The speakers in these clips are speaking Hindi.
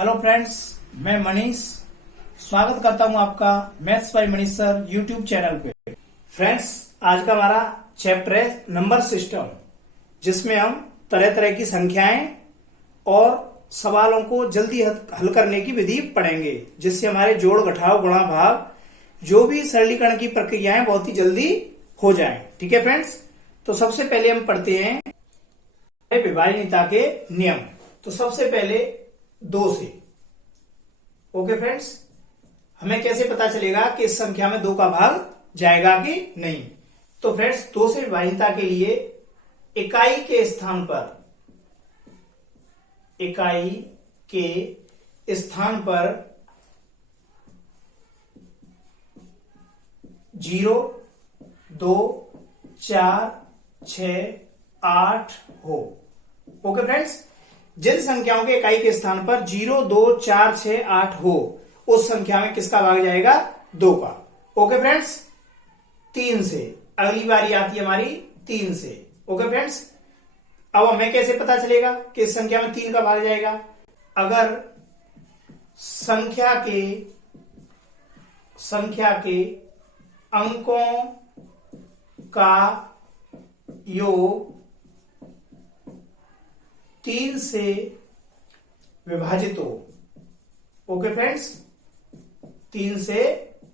हेलो फ्रेंड्स, मैं मनीष स्वागत करता हूं आपका maths by Manish sir YouTube channel पे। फ्रेंड्स, आज का हमारा चैप्टर है नंबर सिस्टम, जिसमें हम तरह तरह की संख्याएं और सवालों को जल्दी हल करने की विधि पढ़ेंगे, जिससे हमारे जोड़ घटाव गुणा भाग जो भी सरलीकरण की प्रक्रियाएं बहुत ही जल्दी हो जाएं। ठीक है फ्रेंड्स, तो सबसे पहले हम पढ़ते हैं विभाजनीयता के नियम। तो सबसे पहले 2 से। ओके फ्रेंड्स, हमें कैसे पता चलेगा कि इस संख्या में 2 का भाग जाएगा कि नहीं? तो फ्रेंड्स, 2 से विभाजनीयता के लिए इकाई के स्थान पर 0, 2, 4, 6, 8 हो। ओके फ्रेंड्स, जिन संख्याओं के इकाई के स्थान पर 0, 2, 4, 6, 8 हो, उस संख्या में किसका भाग जाएगा? 2 का। ओके फ्रेंड्स, 3 से अगली बारी आती है हमारी 3 से। ओके फ्रेंड्स, अब हमें कैसे पता चलेगा कि इस संख्या में 3 का भाग जाएगा? अगर संख्या के अंकों का योग 3 से विभाजित हो। ओके फ्रेंड्स, 3 से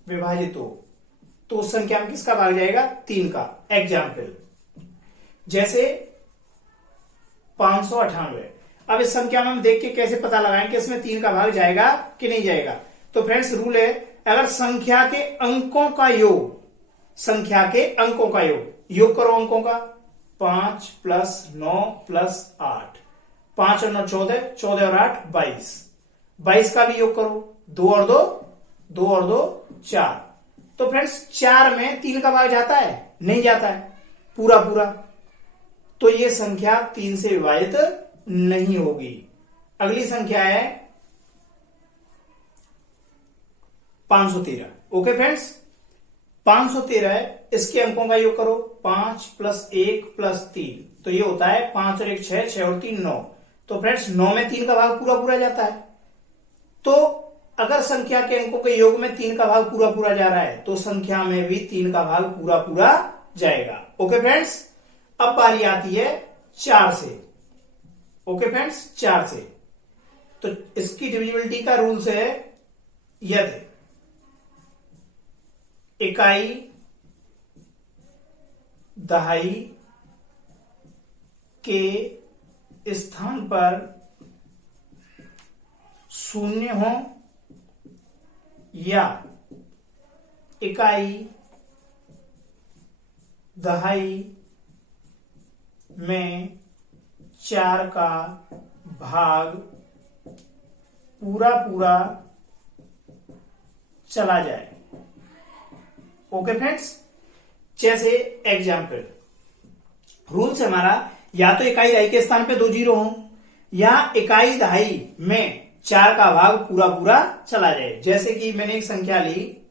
विभाजित हो तो उस संख्या में किसका भाग जाएगा? 3 का। एग्जाम्पल जैसे 598। अब इस संख्या में हम देख के कैसे पता लगाएं कि इसमें 3 का भाग जाएगा कि नहीं जाएगा? तो फ्रेंड्स, रूल है, अगर संख्या के अंकों का योग करो अंकों का 5 + 9 + 8, 5 और 9 14, 14 और 8 22, 22 का भी योग करो, 2 और 2 4। तो फ्रेंड्स, 4 में 3 का भाग जाता है? नहीं जाता है पूरा। तो ये संख्या 3 से विभाजित नहीं होगी। अगली संख्या है 513। ओके फ्रेंड्स, 513 है, इसके अंकों का योग करो 5 + 1 + 3, तो ये होता है 5 और 1 6, 6 और 3 9। तो फ्रेंड्स, 9 में 3 का भाग पूरा जाता है। तो अगर संख्या के अंकों के योग में 3 का भाग पूरा जा रहा है, तो संख्या में भी 3 का भाग पूरा जाएगा। ओके फ्रेंड्स, अब बारी आती है 4 से। ओके फ्रेंड्स, 4 से तो इसकी डिविजिबिलिटी का रूल्स है, यदि इकाई, दहाई के स्थान पर 0 हो या इकाई, दहाई में 4 का भाग पूरा चला जाए। ओके फ्रेंड्स, जैसे एग्जाम्पल रूल्स हमारा, या तो इकाई दहाई के स्थान पे 2 0 हो, या इकाई दहाई में 4 का भाग पूरा चला जाए। जैसे कि मैंने एक संख्या ली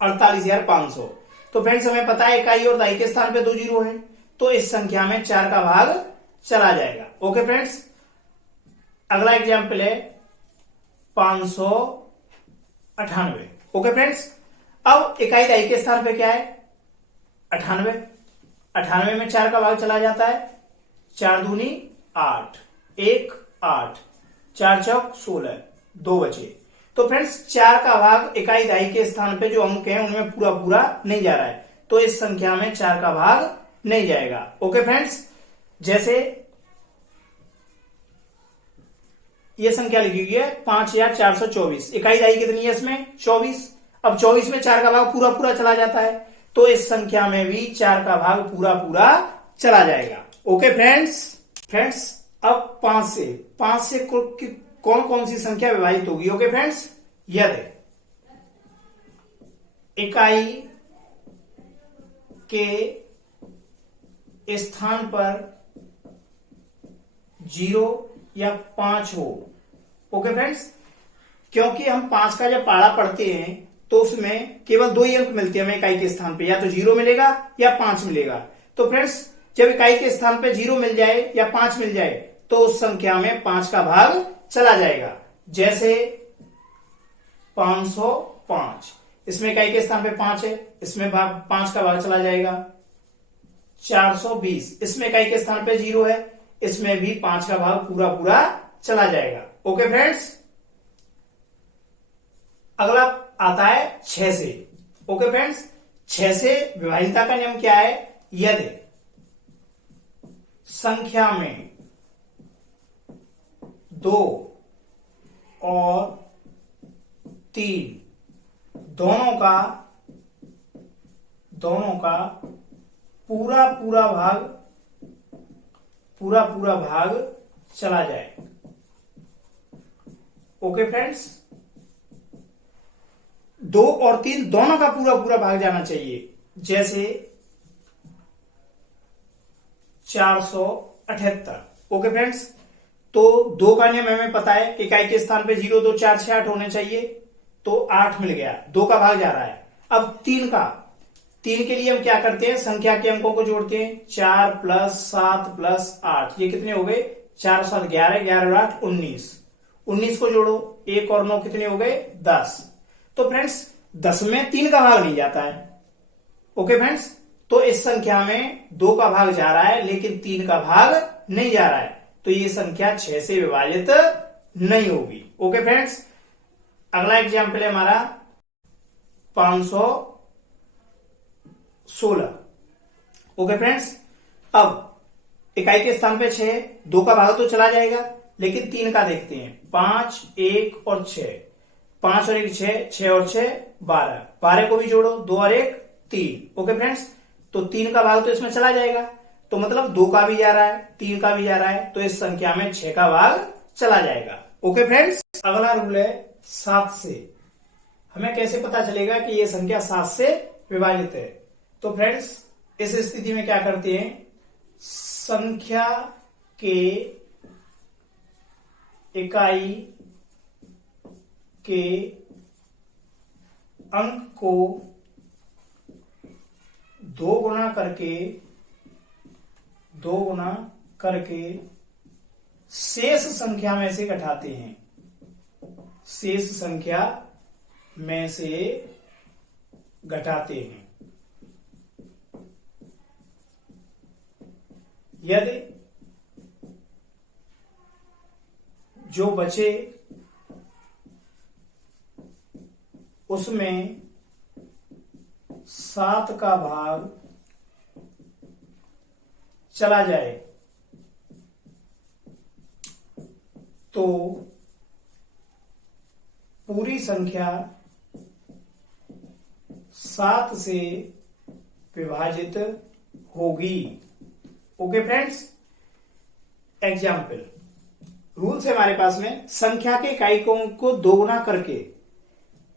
48,500। तो फ्रेंड्स, हमें पता है इकाई और दहाई के स्थान पे 2 0 है, तो इस संख्या में 4 का भाग चला जाएगा। ओके फ्रेंड्स, अगला एग्जाम्पल है 598। ओके फ्रेंड्स, अब इकाई दहाई के स्थान पे क्या है? 98। 98 में 4 का भाग चला जाता है, 4 दूनी 8, 1 8, 4 चौक 16, 2 बचे। तो फ्रेंड्स, 4 का भाग इकाई दहाई के स्थान पे जो अंक हैं उनमें पूरा नहीं जा रहा है, तो इस संख्या में 4 का भाग नहीं जाएगा। ओके फ्रेंड्स, जैसे ये संख्या लिखी हुई है 5424, इकाई दहाई कितनी है इसमें? 24। अब 24 में 4 का भाग पूरा चला जाता है, तो इस संख्या में भी 4 का भाग पूरा चला जाएगा। ओके फ्रेंड्स, अब 5 से कौन सी संख्या विभाजित होगी? ओके फ्रेंड्स, यदि इकाई के स्थान पर 0 या 5 हो। ओके फ्रेंड्स, क्योंकि हम 5 का जब पहाड़ा पढ़ते हैं तो उसमें केवल 2 ही अंक मिलते हैं हमें इकाई के स्थान पे, या तो 0 मिलेगा या 5 मिलेगा। तो फ्रेंड्स, जब इकाई के स्थान पे 0 मिल जाए या 5 मिल जाए तो उस संख्या में 5 का भाग चला जाएगा। जैसे 505, इसमें इकाई के स्थान पे 5 है, इसमें 5 का भाग चला जाएगा। 420, इसमें इकाई के स्थान पे 0 है, इसमें भी 5 का भाग पूरा पूरा चला जाएगा। ओके फ्रेंड्स, अगला आता है 6 से। ओके फ्रेंड्स, 6 से विभाज्यता का नियम क्या है? यदि संख्या में 2 और 3 दोनों का पूरा पूरा भाग चला जाए। ओके फ्रेंड्स, 2 और 3 दोनों का पूरा पूरा भाग जाना चाहिए। जैसे 478। ओके फ्रेंड्स, तो 2 का नियम हमें पता है, इकाई के स्थान पे 0 2 4 6 8 होने चाहिए, तो 8 मिल गया, 2 का भाग जा रहा है। अब 3 के लिए हम क्या करते हैं? संख्या के अंकों को जोड़ते हैं। 4 + 7 + 8, ये कितने हो गए? 4 7 11, 11 और 8 19। 19 को जोड़ो, 1 और 9 कितने हो गए? 10। तो फ्रेंड्स 10 में 3 का भाग नहीं जाता है। ओके फ्रेंड्स, तो इस संख्या में 2 का भाग जा रहा है लेकिन 3 का भाग नहीं जा रहा है, तो ये संख्या 6 से विभाजित नहीं होगी। ओके फ्रेंड्स, अगला एग्जाम्पल है हमारा 516। ओके फ्रेंड्स, अब इकाई के स्थान पे 6, 2 का भाग तो चला जाएगा लेकिन 3 का देखते हैं। 5 1 और 6, 5 और 1 6, 6 और 6 12, 12 को भी जोड़ो, 2 और 1 3। ओके फ्रेंड्स, तो 3 का भाग तो इसमें चला जाएगा, तो मतलब 2 का भी जा रहा है, 3 का भी जा रहा है, तो इस संख्या में 6 का भाग चला जाएगा। ओके फ्रेंड्स, अगला रूल है 7 से। हमें कैसे पता चलेगा कि यह संख्या 7 से विभाजित है? तो फ्रेंड्स इस स्थिति में क्या करते हैं? संख्या के इकाई के अंक को 2 गुना करके शेष संख्या में से घटाते हैं। शेष संख्या में से घटाते हैं। यदि जो बचे उसमें 7 का भाग चला जाए तो पूरी संख्या 7 से विभाजित होगी। ओके फ्रेंड्स, एग्जाम्पल रूल्स है हमारे पास में। संख्या के इकाइयों को 2 गुना करके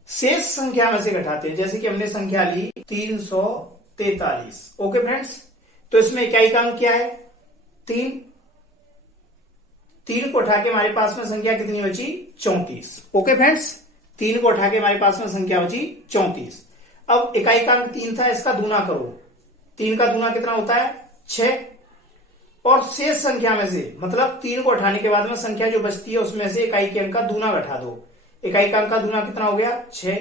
शेष संख्या में से घटाते हैं। जैसे कि हमने संख्या ली 343। ओके फ्रेंड्स, तो इसमें इकाई का अंक क्या है? 3 को उठा के हमारे पास में संख्या कितनी बची? 34। ओके फ्रेंड्स, 3 को उठा के हमारे पास में संख्या बची 34। अब इकाई का अंक 3 था, इसका दूना करो। 3 का दूना कितना होता है? 6। और शेष संख्या में से, मतलब 3 को उठाने के बाद में संख्या जो बचती है उसमें से इकाई के अंक का दूना घटा दो। इकाई का अंक का दूना कितना हो गया? 6।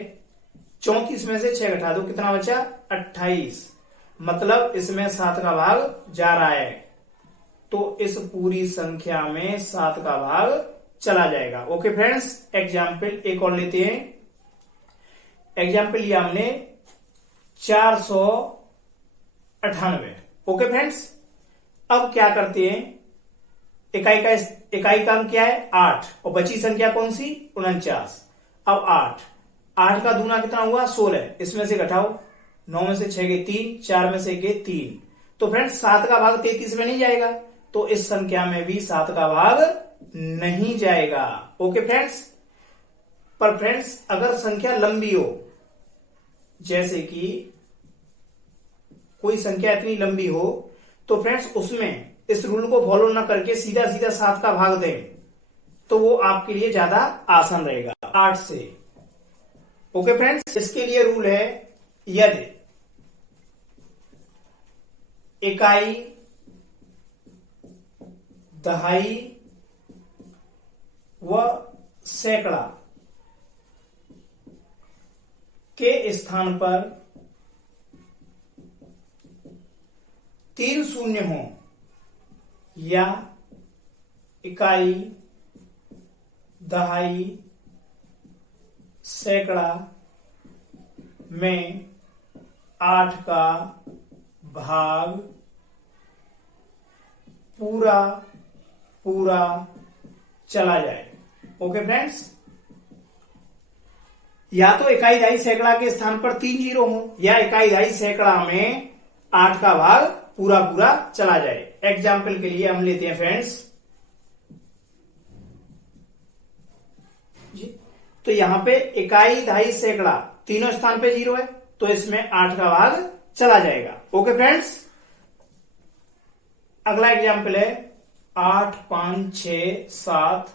34 में से 6 घटा दो, कितना बचा? 28। मतलब इसमें 7 का भाग जा रहा है, तो इस पूरी संख्या में 7 का भाग चला जाएगा। ओके फ्रेंड्स, एग्जाम्पल एक और लेते हैं। एग्जाम्पल लिया हमने 498। ओके फ्रेंड्स, अब क्या करते हैं? इकाई का अंक क्या है? 8, और बची संख्या कौन सी? 49। अब 8 का दूना कितना हुआ? 16। इसमें से घटाओ, 9 में से 6 गए 3, 4 में से गए 3। तो फ्रेंड्स 7 का भाग 33 में नहीं जाएगा, तो इस संख्या में भी 7 का भाग नहीं जाएगा। ओके फ्रेंड्स, पर फ्रेंड्स अगर संख्या लंबी हो, जैसे कि कोई संख्या इतनी लंबी हो, तो फ्रेंड्स उसमें इस रूल को फॉलो ना करके सीधा सीधा 7 का भाग दें, तो वो आपके लिए ज्यादा आसान रहेगा 8 से। ओके फ्रेंड्स, इसके लिए रूल है, यदि इकाई, दहाई व सैकड़ा के स्थान पर 3 शून्य हो या इकाई, दहाई, सैकड़ा में 8 का भाग पूरा पूरा चला जाए। ओके फ्रेंड्स, या तो इकाई, दहाई, सैकड़ा के स्थान पर 3 जीरो हो या इकाई, दहाई, सैकड़ा में 8 का भाग पूरा पूरा चला जाए। एग्जाम्पल के लिए हम लेते हैं फ्रेंड्स, तो यहां पे इकाई, दहाई, सैकड़ा तीनों स्थान पे 0 है, तो इसमें 8 का भाग चला जाएगा। ओके फ्रेंड्स, अगला एग्जाम्पल है 8, 5, 6, 7,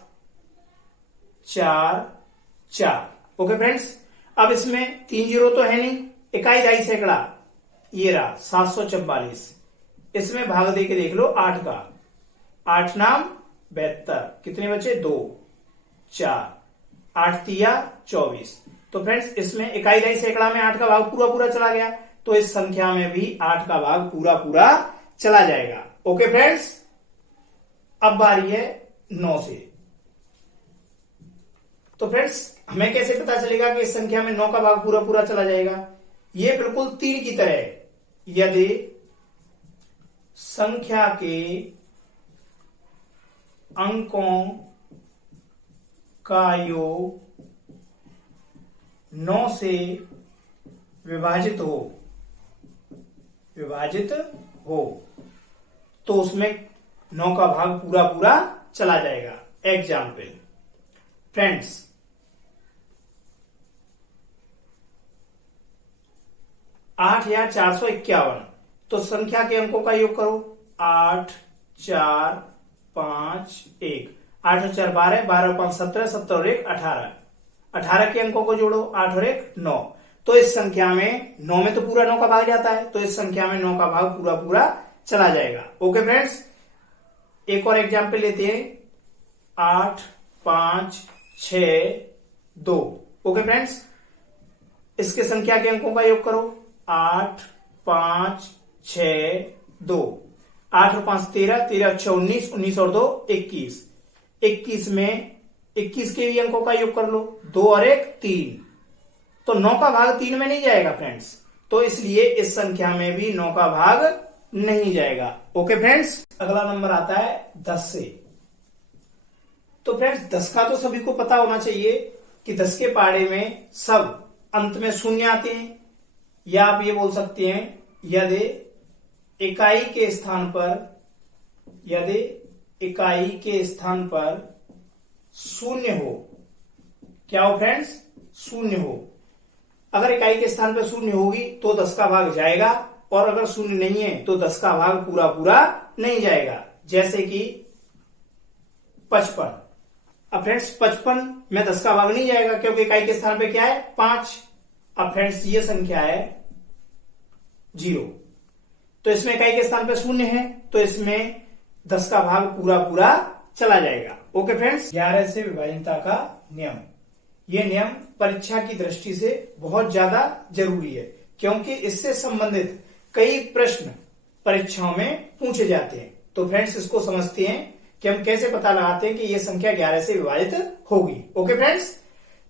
4, 4। ओके फ्रेंड्स, अब इसमें 3 जीरो तो है नहीं, इकाई, दहाई, सैकड़ा ये रहा 744, इसमें भाग दे के देख लो 8 का, 8 नाम 72, कितने बचे 2, 4, 8 तिया 24। तो फ्रेंड्स इसमें इकाई, दहाई, सैकड़ा में 8 का भाग पूरा पूरा चला गया, तो इस संख्या में भी 8 का भाग पूरा पूरा चला जाएगा। ओके फ्रेंड्स, अब बारी है 9 से। तो फ्रेंड्स हमें कैसे पता चलेगा कि इस संख्या में 9 का भाग पूरा पूरा चला जाएगा? ये बिल्कुल 3 की तरह है। यदि संख्या के अंकों का योग 9 से विभाजित हो तो उसमें 9 का भाग पूरा पूरा चला जाएगा। एग्जाम्पल फ्रेंड्स, 8 या 451, तो संख्या के अंकों का योग करो 8, 4, 5, 1, 8 और 4 12, 12 और 5 17, 17 और 1 18, 18 के अंकों को जोड़ो 8 और 1 9, तो इस संख्या में 9 में तो पूरा 9 का भाग जाता है, तो इस संख्या में 9 का भाग पूरा पूरा चला जाएगा। ओके फ्रेंड्स, एक और एग्जाम्पल लेते हैं 8, 5, 6, 2। ओके फ्रेंड्स, इसके संख्या के अंकों का योग करो 8, 5, 6, 2, 8 और 5 13, 13 6 19, 19 और 2 21, 21 में 21 के भी अंकों का योग कर लो 2 और 1 3, तो 9 का भाग 3 में नहीं जाएगा फ्रेंड्स, तो इसलिए इस संख्या में भी 9 का भाग नहीं जाएगा। ओके फ्रेंड्स, अगला नंबर आता है 10 से। तो फ्रेंड्स 10 का तो सभी को पता होना चाहिए कि 10 के पहाड़े में सब अंत में शून्य आते हैं, या आप ये बोल सकते हैं यदि इकाई के स्थान पर शून्य हो। क्या हो फ्रेंड्स? शून्य हो। अगर इकाई के स्थान पर शून्य होगी तो 10 का भाग जाएगा, और अगर शून्य नहीं है तो 10 का भाग पूरा पूरा नहीं जाएगा। जैसे कि 55। अब फ्रेंड्स 55 में 10 का भाग नहीं जाएगा क्योंकि इकाई के स्थान पे क्या है 5। अब फ्रेंड्स ये संख्या है 0, तो इसमें इकाई के स्थान पे शून्य है, तो इसमें 10 का भाग पूरा पूरा चला जाएगा। ओके फ्रेंड्स, 11 से विभाजनता का नियम। यह नियम परीक्षा की दृष्टि से बहुत ज्यादा जरूरी है क्योंकि इससे संबंधित कई प्रश्न परीक्षाओं में पूछे जाते हैं। तो फ्रेंड्स इसको समझते हैं कि हम कैसे पता लगाते हैं कि यह संख्या 11 से विभाजित होगी। ओके फ्रेंड्स,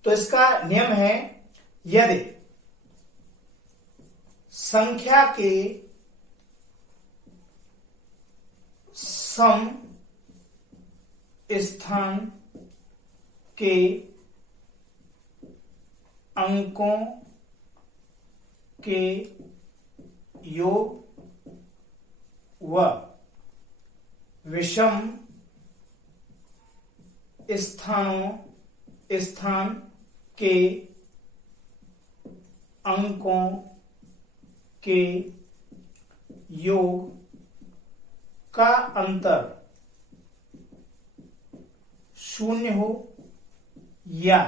तो इसका नियम है यदि संख्या के सम स्थान के अंकों के योग व विषम स्थान के अंकों के योग का अंतर शून्य हो या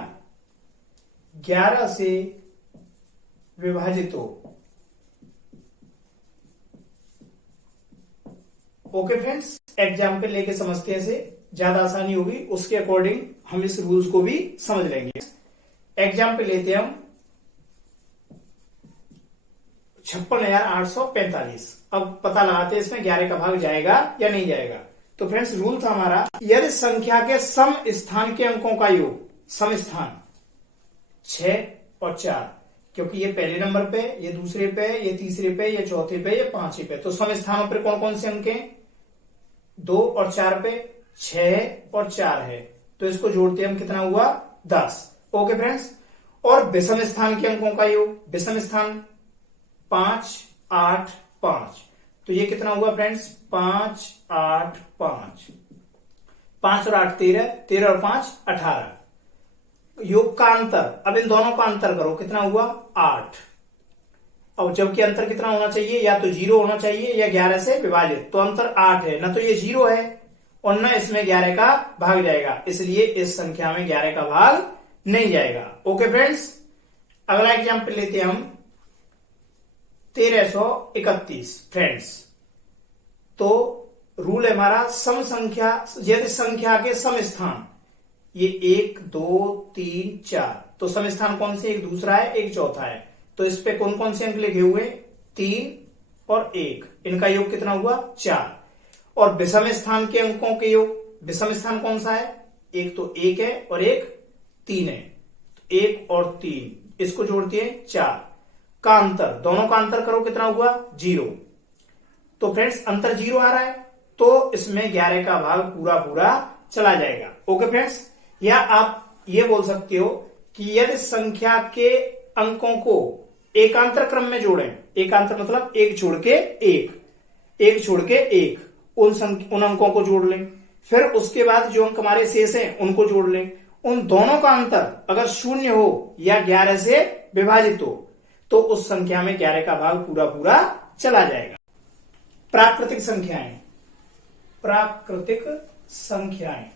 11 से विभाजित हो। ओके फ्रेंड्स, एग्जाम्पल लेके समझते हैं इसे। ज्यादा आसानी होगी, उसके अकॉर्डिंग हम इस रूल्स को भी समझ लेंगे। एग्जाम्पल लेते हैं हम 56,845। अब पता लगाते हैं इसमें 11 का भाग जाएगा या नहीं जाएगा। तो फ्रेंड्स रूल था हमारा, यदि संख्या के सम स्थान के अंकों का योग, सम स्थान 6 और 4, क्योंकि ये पहले नंबर पे, ये दूसरे पे, ये तीसरे पे, ये चौथे पे, ये पांचवे पे, तो सम स्थानों पर कौन कौन से अंक हैं? 2 और 4 पे 6 और 4 है, तो इसको जोड़ते हम कितना हुआ? 10। Okay friends. और विषम स्थान के अंकों का योग, विषम स्थान 5, 8, 5, तो ये कितना हुआ फ्रेंड्स? 5, 8, 5, 5 और 8 13, 13 और 5 18। योग का अंतर, अब इन दोनों का अंतर करो, कितना हुआ? 8। अब जबकि अंतर कितना होना चाहिए? या तो 0 होना चाहिए या 11 से विभाजित, तो अंतर 8 है, ना तो ये 0 है और ना इसमें 11 का भाग जाएगा, इसलिए इस संख्या में 11 का भाग नहीं जाएगा। Okay friends. अगला एग्जाम्पल लेते हैं हम 1331। फ्रेंड्स तो रूल है हमारा, सम संख्या, यदि संख्या के सम स्थान, ये 1, 2, 3, 4, तो सम स्थान कौन से? एक दूसरा है, एक चौथा है, तो इस पे कौन कौन से अंक लिखे हुए? 3 और 1, इनका योग कितना हुआ? 4। और विषम स्थान के अंकों के योग, विषम स्थान कौन सा है? एक तो 1 है और एक 3 है, 1 और 3, इसको जोड़ती है 4 का अंतर, दोनों का अंतर करो, कितना हुआ? 0। तो फ्रेंड्स अंतर 0 आ रहा है, तो इसमें 11 का भाग पूरा पूरा चला जाएगा। Okay friends. या आप ये बोल सकते हो कि यदि संख्या के अंकों को एकांतर क्रम में जोड़ें, एकांतर मतलब एक छोड़ के एक, एक छोड़ के एक, उन अंकों को जोड़ लें, फिर उसके बाद जो अंक हमारे शेष हैं उनको जोड़ लें, उन दोनों का अंतर अगर 0 हो या 11 से विभाजित हो, तो उस संख्या में 11 का भाग पूरा पूरा चला जाएगा। प्राकृतिक संख्याएं, प्राकृतिक संख्याएं,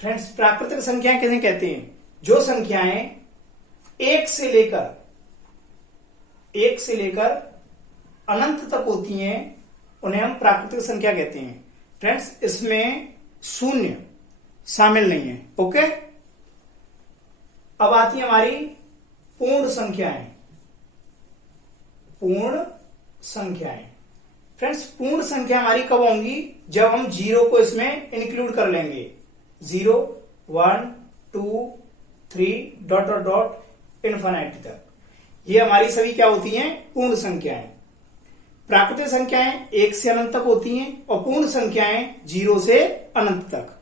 फ्रेंड्स प्राकृतिक संख्याएं किसे कहते हैं? जो संख्याएं 1 से लेकर अनंत तक होती हैं उन्हें हम प्राकृतिक संख्या कहते हैं। फ्रेंड्स इसमें 0 शामिल नहीं है। ओके। अब आती है हमारी पूर्ण संख्याएं, पूर्ण संख्याएं। फ्रेंड्स पूर्ण संख्या हमारी कब होंगी? जब हम 0 को इसमें इंक्लूड कर लेंगे, 0, 1, 2, 3 डॉट डॉट डॉट इन्फिनिटी तक, ये हमारी सभी क्या होती हैं? पूर्ण संख्याएं। प्राकृतिक संख्याएं 1 से अनंत तक होती हैं और पूर्ण संख्याएं 0 से अनंत तक।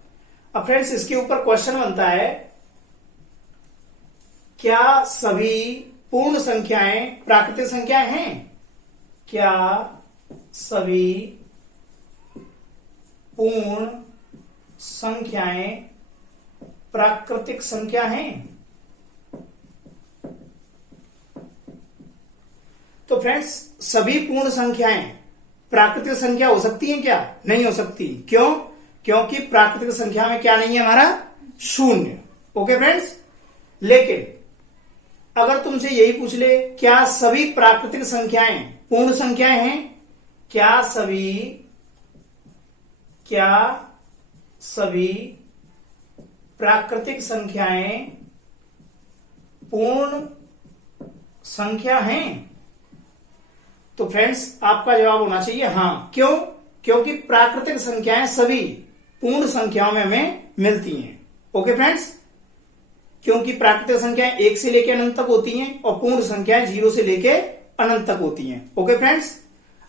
अब फ्रेंड्स इसके ऊपर क्वेश्चन बनता है, क्या सभी पूर्ण संख्याएं प्राकृतिक संख्याएं हैं? क्या सभी पूर्ण संख्याएं प्राकृतिक संख्या हैं? तो फ्रेंड्स सभी पूर्ण संख्याएं प्राकृतिक संख्या हो सकती हैं क्या? नहीं हो सकती। क्यों? क्योंकि प्राकृतिक संख्या में क्या नहीं है हमारा? 0। Okay friends. लेकिन अगर तुमसे यही पूछ ले, क्या सभी प्राकृतिक संख्याएं पूर्ण संख्याएं हैं? क्या सभी प्राकृतिक संख्याएं पूर्ण संख्या हैं? तो फ्रेंड्स आपका जवाब होना चाहिए हां। क्यों? क्योंकि प्राकृतिक संख्याएं सभी पूर्ण संख्याओं में हमें मिलती हैं। Okay friends. क्योंकि प्राकृतिक संख्याएं 1 से लेकर अनंत तक होती हैं और पूर्ण संख्याएं 0 से लेकर अनंत तक होती हैं। Okay friends.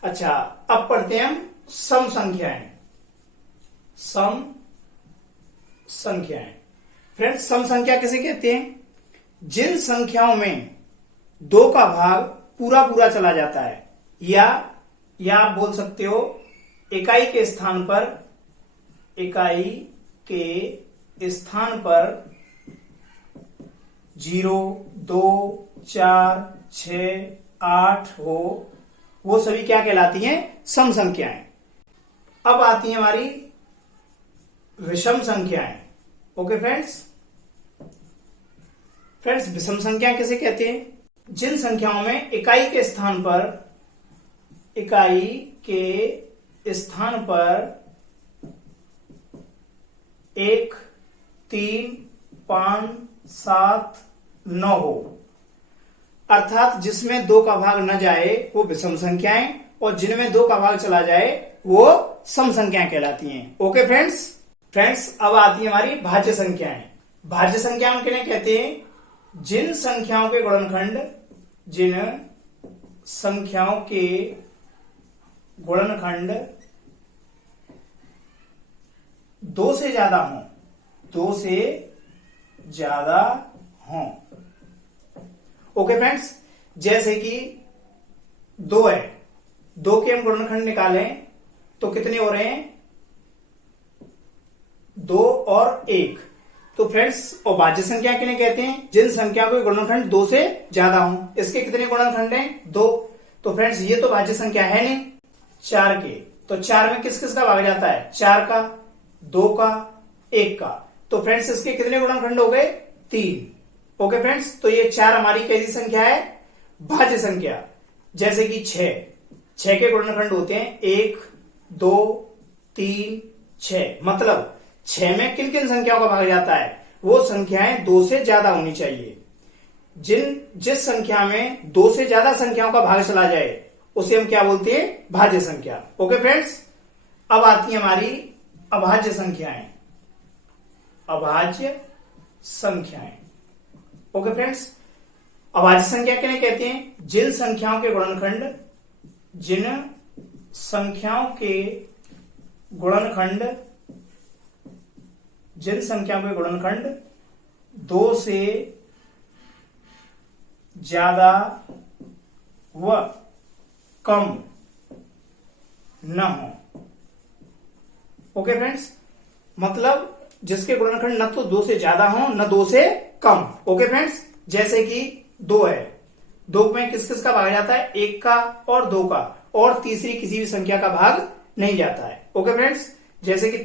अच्छा अब पढ़ते हैं हम सम संख्याएं। सम संख्याएं। फ्रेंड्स सम संख्या किसे कहते हैं? जिन संख्याओं में 2 का भाग पूरा पूरा चला जाता है, या आप बोल सकते हो इकाई के स्थान पर 0, 2, 4, 6, 8 हो, वो सभी क्या कहलाती हैं? सम संख्याएं। अब आती हैं हमारी विषम संख्याएं। Okay friends. विषम संख्या किसे कहते हैं? जिन संख्याओं में इकाई के स्थान पर इकाई के स्थान पर 1, 3, 5, 7, 9 हो, अर्थात जिसमें 2 का भाग न जाए वो विषम संख्याएं और जिनमें 2 का भाग चला जाए वो सम संख्याएं कहलाती हैं। ओके फ्रेंड्स अब आती है हमारी भाज्य संख्याएं। भाज्य संख्याएं किन्हें कहते हैं? जिन संख्याओं के गुणनखंड 2 से ज्यादा हों। ओके फ्रेंड्स, जैसे कि 2 है, 2 के हम गुणनखंड निकालें तो कितने हो रहे हैं? 2 और 1। तो फ्रेंड्स, और भाज्य संख्या किन्हें कहते हैं? जिन संख्या के गुणनखंड 2 से ज्यादा हों। इसके कितने गुणनखंड हैं? 2। तो फ्रेंड्स, ये तो भाज्य संख्या है नहीं, 4 के। तो 4 में किस किस का भाग जाता है? 4 का, 2 का, 1 का। तो फ्रेंड्स, इसके कितने गुणनखंड हो गए? 3। ओके फ्रेंड्स, तो ये 4 हमारी कैसी संख्या है? भाज्य संख्या। जैसे कि 6 के गुणनखंड होते हैं 1, 2, 3, 6। मतलब 6 में किन किन संख्याओं का भाग जाता है? वो संख्याएं 2 से ज्यादा होनी चाहिए। जिस संख्या में 2 से ज्यादा संख्याओं का भाग चला जाए उसे हम क्या बोलते हैं? भाज्य संख्या। ओके फ्रेंड्स, अब आती है हमारी अभाज्य संख्याएं। ओके फ्रेंड्स, अभाज्य संख्या किन्हें कहते हैं? जिन संख्याओं के गुणनखंड 2 से ज्यादा व कम न हो। ओके फ्रेंड्स, मतलब जिसके गुणनखंड न तो 2 से ज्यादा हो न 2 से कम। ओके फ्रेंड्स, जैसे कि 2 है, 2 में किस किस का भाग जाता है? 1 का और 2 का, और तीसरी किसी भी संख्या का भाग नहीं जाता है। ओके फ्रेंड्स, जैसे कि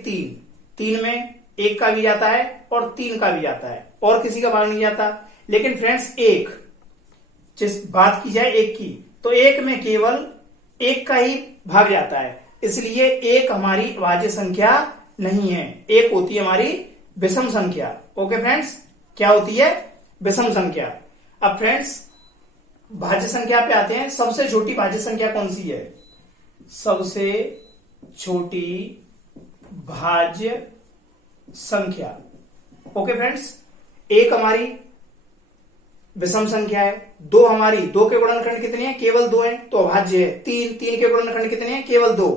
3 में 1 का भी जाता है और 3 का भी जाता है और किसी का भाग नहीं जाता। लेकिन फ्रेंड्स, 1, जिस बात की जाए 1 की, तो 1 में केवल 1 का ही भाग जाता है, इसलिए 1 हमारी भाज्य संख्या नहीं है। 1 होती है हमारी विषम संख्या। ओके फ्रेंड्स, क्या होती है? विषम संख्या। अब फ्रेंड्स, भाज्य संख्या पे आते हैं। सबसे छोटी भाज्य संख्या कौन सी है? सबसे छोटी भाज्य संख्या। ओके फ्रेंड्स, 1 हमारी विषम संख्या है, 2 हमारी, 2 के गुणनखंड कितने हैं? केवल 2 है, तो अभाज्य है। 3 के गुणनखंड कितने हैं? केवल 2,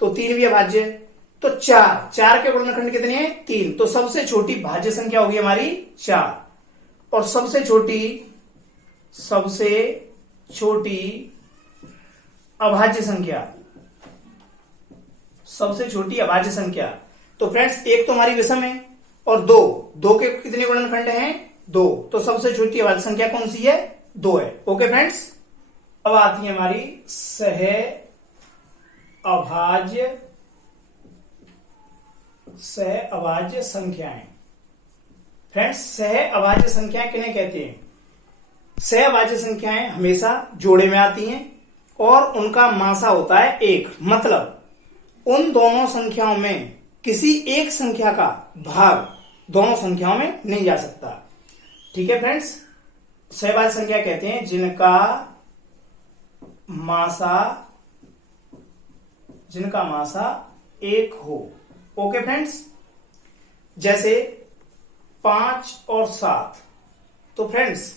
तो 3 भी अभाज्य है। तो 4 के गुणनखंड कितने हैं? 3, तो सबसे छोटी भाज्य संख्या होगी हमारी 4। और सबसे छोटी अभाज्य संख्या, तो फ्रेंड्स 1 तो हमारी विषम है और 2 के कितने गुणनखंड हैं? 2, तो सबसे छोटी अभाज्य संख्या कौन सी है? 2 है। ओके फ्रेंड्स, अब आती है हमारी सह अभाज्य संख्याएं। फ्रेंड्स, सह अभाज्य संख्याएं किन्हें कहते हैं? सह अभाज्य संख्याएं हमेशा जोड़े में आती हैं और उनका मासा होता है 1। मतलब उन दोनों संख्याओं में किसी एक संख्या का भाग दोनों संख्याओं में नहीं जा सकता। ठीक है फ्रेंड्स, सहभाज्य संख्या कहते हैं जिनका मासा 1 हो। ओके फ्रेंड्स, जैसे 5 और 7। तो फ्रेंड्स,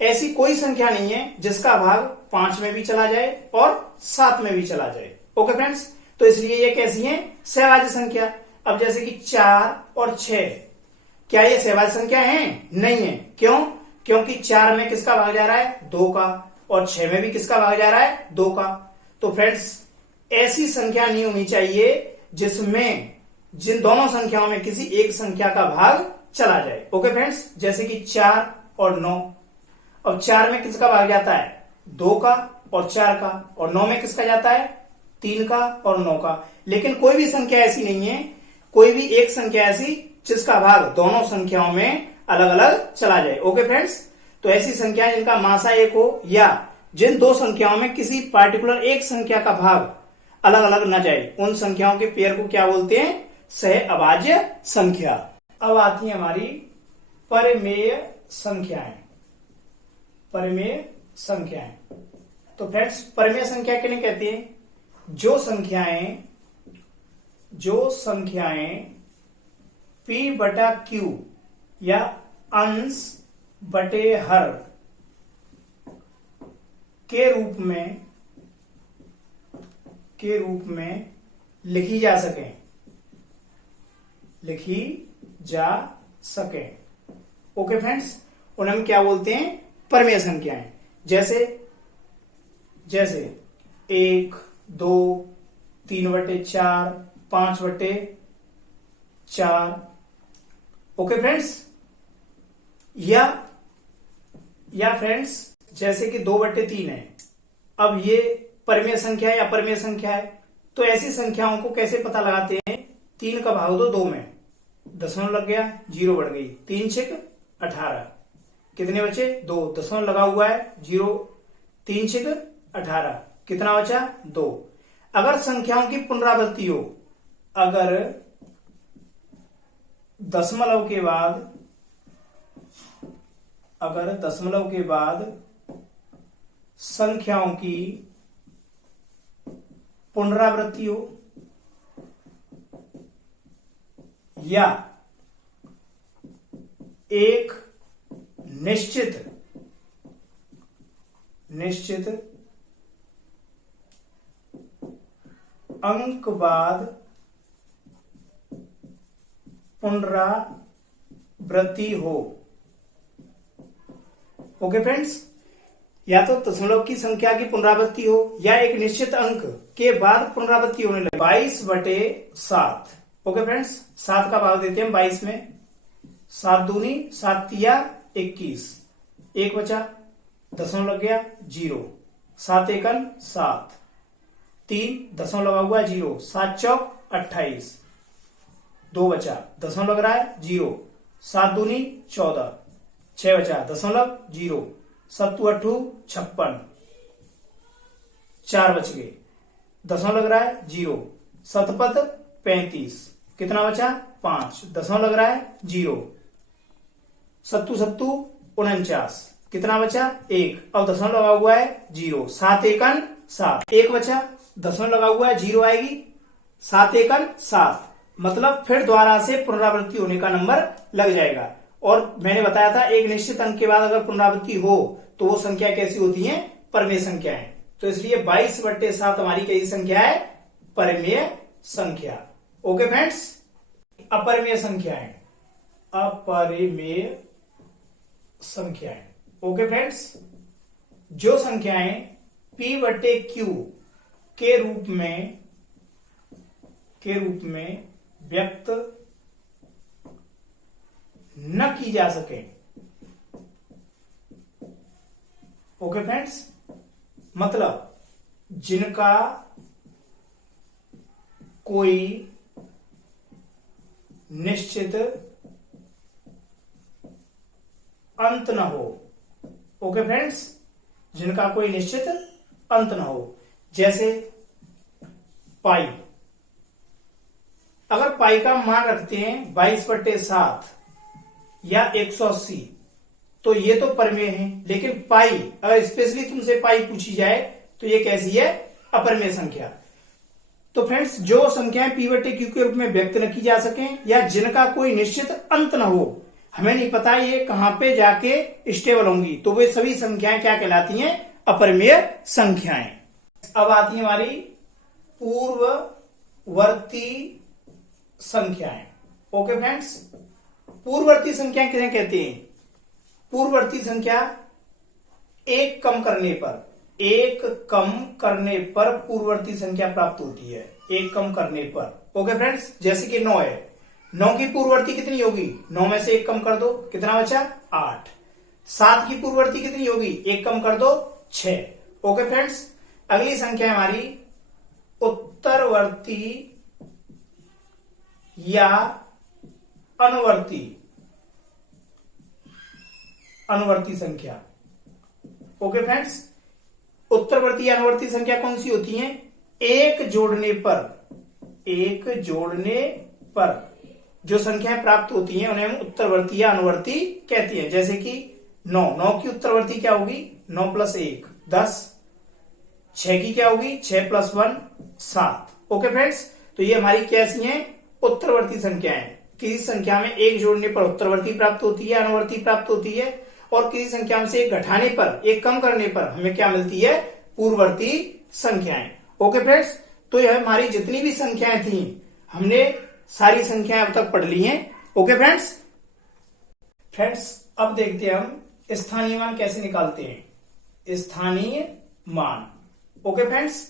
ऐसी कोई संख्या नहीं है जिसका भाग 5 में भी चला जाए और 7 में भी चला जाए। ओके फ्रेंड्स, तो इसलिए ये कैसी है? सहभाज्य संख्या। अब जैसे कि 4 और 6, क्या ये सहभाज्य संख्या है? नहीं है। क्यों? क्योंकि 4 में किसका भाग जा रहा है? 2 का, और 6 में भी किसका भाग जा रहा है? 2 का। तो फ्रेंड्स, ऐसी संख्या नहीं होनी चाहिए जिसमें जिन दोनों संख्याओं में किसी एक संख्या का भाग चला जाए। ओके फ्रेंड्स, जैसे कि 4 और 9। अब 4 में किसका भाग जाता है? 2 का और 4 का, और 9 में किसका जाता है? 3 का और 9 का। लेकिन कोई भी संख्या ऐसी नहीं है, कोई भी एक संख्या ऐसी जिसका भाग दोनों संख्याओं में अलग अलग चला जाए। ओके फ्रेंड्स, तो ऐसी संख्या जिनका मासा 1 हो या जिन दो संख्याओं में किसी पार्टिकुलर एक संख्या का भाग अलग अलग न जाए उन संख्याओं के पेयर को क्या बोलते हैं? सह अभाज्य संख्या। अब आती है हमारी परिमेय संख्याएं। परिमेय संख्याएं, तो फ्रेंड्स परिमेय संख्या किन्हें कहते हैं? जो संख्याएं P बटा Q या अंश बटे हर के रूप में लिखी जा सके। ओके फ्रेंड्स, उन्हें हम क्या बोलते हैं? परिमेय संख्याएं। जैसे 1, 2, 3/4, 5/4। ओके फ्रेंड्स, या फ्रेंड्स जैसे कि 2/3 है। अब ये परिमेय संख्या है या अपरिमेय संख्या है, तो ऐसी संख्याओं को कैसे पता लगाते हैं? 3 का भाग दो 2 में, दशमलव लग गया, 0 बढ़ गई, 3 6 18, कितने बचे? 2, दशमलव लगा हुआ है, 0, 3 6 18, कितना बचा? 2। अगर संख्याओं की पुनरावृत्ति हो, अगर दशमलव के बाद संख्याओं की पुनरावृत्ति हो या एक निश्चित अंक बाद पुनरावृत्ति हो। ओके फ्रेंड्स, या तो दशमलव की संख्या की पुनरावृत्ति हो या एक निश्चित अंक के बाद पुनरावृत्ति होने लगे। 22/7। ओके फ्रेंड्स, 7 का भाग देते हैं 22 में, 7 दूनी 7 तिया 21, 1 बचा, दशमलव लग गया, 0, 7 एकन 7, 3 दशमलव लगा हुआ 0, 7 चौक 28, 2 बचा, दशमलव लग रहा है 0, 7 दूनी 14, 6 बचा, दशमलव 0, 7 8 56, 4 बच गए, दशमलव लग रहा है 0, 7 5 35, कितना बचा? 5, दशमलव लग रहा है 0, 7 7 49, कितना बचा? 1, अब दशमलव लगा हुआ है 0, 7 एकन 7, 1 बचा, दशमलव लगा हुआ है 0 आएगी, 7 एकन 7, मतलब फिर दोबारा से पुनरावृत्ति होने का नंबर लग जाएगा। और मैंने बताया था एक निश्चित अंक के बाद अगर पुनरावृत्ति हो तो वो संख्या कैसी होती है? परिमेय संख्याएं। तो इसलिए 22/7 हमारी कैसी संख्या है? परिमेय संख्या। ओके फ्रेंड्स, अपरिमेय संख्याएं। ओके फ्रेंड्स, जो संख्याएं P/Q के रूप में व्यक्त न की जा सके। ओके फ्रेंड्स, मतलब जिनका कोई निश्चित अंत न हो। ओके फ्रेंड्स, जिनका कोई निश्चित अंत न हो, जैसे पाई। अगर पाई का मान रखते हैं 22/7 या 180, तो ये तो परिमेय है, लेकिन पाई अगर स्पेशली तुमसे पाई पूछी जाए तो ये कैसी है? अपरिमेय संख्या। तो फ्रेंड्स, जो संख्याएं P/Q के रूप में व्यक्त न की जा सके या जिनका कोई निश्चित अंत न हो, हमें नहीं पता ये कहां पे जाके स्टेबल होंगी, तो वे सभी संख्याएं क्या कहलाती हैं? अपरिमेय संख्याएं। अब आती है हमारी पूर्ववर्ती संख्याएं। ओके फ्रेंड्स, पूर्ववर्ती संख्याएं किन्हें कहते हैं? पूर्ववर्ती संख्या एक कम करने पर पूर्ववर्ती संख्या प्राप्त होती है। एक कम करने पर। ओके फ्रेंड्स, जैसे कि 9 है, 9 की पूर्ववर्ती कितनी होगी? 9 में से 1 कम कर दो, कितना बचा? 8। 7 की पूर्ववर्ती कितनी होगी? 1 कम कर दो, 6। ओके फ्रेंड्स, अगली संख्या हमारी उत्तरवर्ती या अनुवर्ती संख्या। ओके फ्रेंड्स, उत्तरवर्ती या अनुवर्ती संख्या कौन सी होती है? एक जोड़ने पर जो संख्याएं प्राप्त होती हैं उन्हें हम उत्तरवर्ती या अनुवर्ती कहती हैं। जैसे कि 9 की उत्तरवर्ती क्या होगी? 9 + 1 10। 6 की क्या होगी? 6 + 1 7। ओके फ्रेंड्स, तो ये हमारी कैसी हैं? उत्तरवर्ती संख्याएं। किसी संख्या में एक जोड़ने पर उत्तरवर्ती प्राप्त होती है, अनुवर्ती प्राप्त होती है, और किसी संख्या में से एक घटाने पर, एक कम करने पर हमें क्या मिलती है? पूर्ववर्ती संख्याएं। ओके फ्रेंड्स, तो यह हमारी जितनी भी संख्याएं थी हमने सारी संख्याएं अब तक पढ़ ली हैं। ओके फ्रेंड्स, अब देखते हैं हम स्थानीय मान कैसे निकालते हैं। स्थानीय मान। ओके फ्रेंड्स,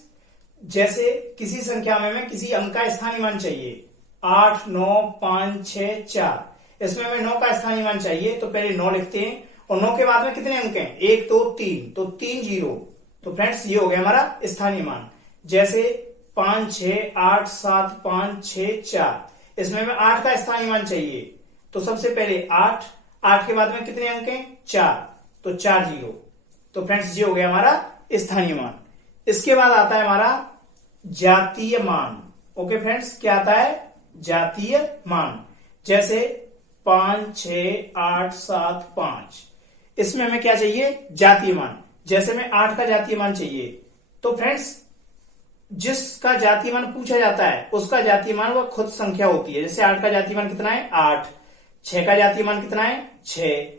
जैसे किसी संख्या में हमें किसी अंक का स्थानीय मान चाहिए, 8 9 5 6 4, इसमें हमें 9 का स्थानीय मान चाहिए, तो पहले 9 लिखते हैं, और 9 के बाद में कितने अंक हैं? 1 2 3, तो 3 0। तो फ्रेंड्स ये हो गया हमारा स्थानीय मान। जैसे 5 6 8 7 5 6 4, इसमें हमें 8 का स्थानीय मान चाहिए, तो सबसे पहले 8 के बाद में कितने अंक हैं? 4, तो 4 0। तो फ्रेंड्स ये हो गया हमारा स्थानीय मान। इसके बाद आता है हमारा जातीय मान। ओके फ्रेंड्स, क्या आता है? जातीय मान। जैसे 5 6 8 7 5, इसमें हमें क्या चाहिए? जातीय मान। जैसे हमें 8 का जातीय मान चाहिए, तो फ्रेंड्स जिसका जातीय मान पूछा जाता है उसका जातीय मान वह खुद संख्या होती है। जैसे 8 का जातीय मान कितना है? 8। 6 का जातीय मान कितना है? 6।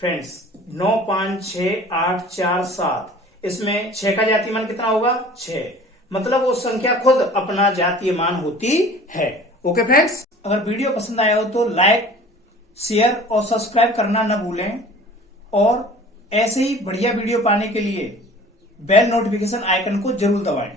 फ्रेंड्स 9 5 6 8 4 7, इसमें 6 का जातीय मान कितना होगा? 6। मतलब वो संख्या खुद अपना जातीय मान होती है। ओके फ्रेंड्स, अगर वीडियो पसंद आया हो तो लाइक शेयर और सब्सक्राइब करना न भूलें, और ऐसे ही बढ़िया वीडियो पाने के लिए बेल नोटिफिकेशन आइकन को जरूर दबाएं।